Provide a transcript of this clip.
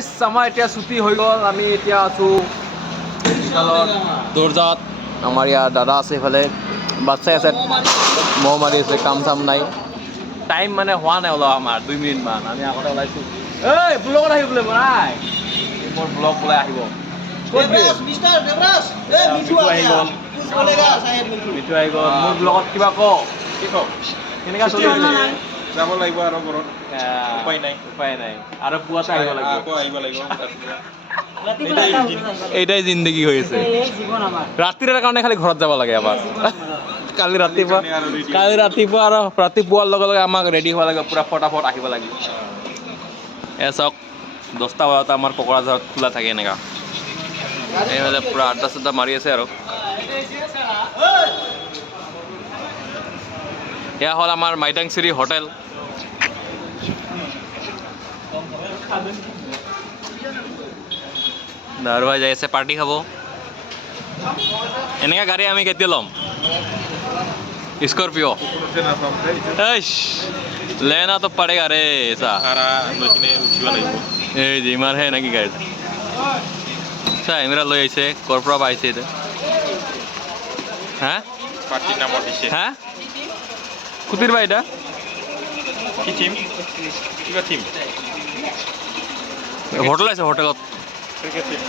guys আমাৰ এতিয়া ছুটি হৈ গ'ল আমি এতিয়া আছো দৰ্জাত আমাৰ ইয়াৰ দাদা আছে এইফালে বাচ্চাই আছে মহ মাৰি আছে কাম চাম নাই টাইম মানে হোৱা নাই ওলোৱা আমাৰ 2 মিনিট মান আমি আগতে ওলাইছো এই ব্লগত আহিব বোলে বৰাই মোৰ ব্লগ ওলাই আহিব देवराज मिस्टर देवराज ए मिठू आ गया कुछ बोलेगा शायद মিঠু আহি গ'ল মোৰ ব্লগত কিবা ক কি ক কেনেকা চলি আছে যাব লাগিব আৰু ঘৰত উপায় নাই আৰু পুৱাতে আহিব লাগিব আকৌ আহিব লাগিব এইটাই জিন্দগী হৈ আছে ৰাতিৰ কাৰণে খালি ঘৰত যাব লাগে এবাৰ কালি ৰাতিপুৱা আৰু ৰাতিপুৱাৰ লগে লগে আমাক ৰেডি হ'ব লাগে পুৰা ফটাফট আহিব লাগিব চাওক 10টা বজাত আমাৰ কোকৰাঝাৰত খোলা থাকে এনেকা এইফালে পুৰা আড্ডা চাড্ডা মাৰি আছে আৰু এয়া হ'ল আমাৰ মাইটাংচিৰি হোটেল দাৰুৱা যাই আছে পাৰ্টি খাব এনেকা গাড়ী আমি কেতিয়া ল'ম স্কৰপিঅ लेना तो पड़ेगा रे ऐसा এই যে ইমান হে নাকি গাড়ী চা ইমৰা লৈ আহিছে ক'ৰ পৰা পাইছে এইটো হা পাৰ্টি নামৰ দিছে হা কুটিৰ বা এটা কি থিম কিবা থিম হোটেল আছে হোটেলত ক্ৰিকেট থিম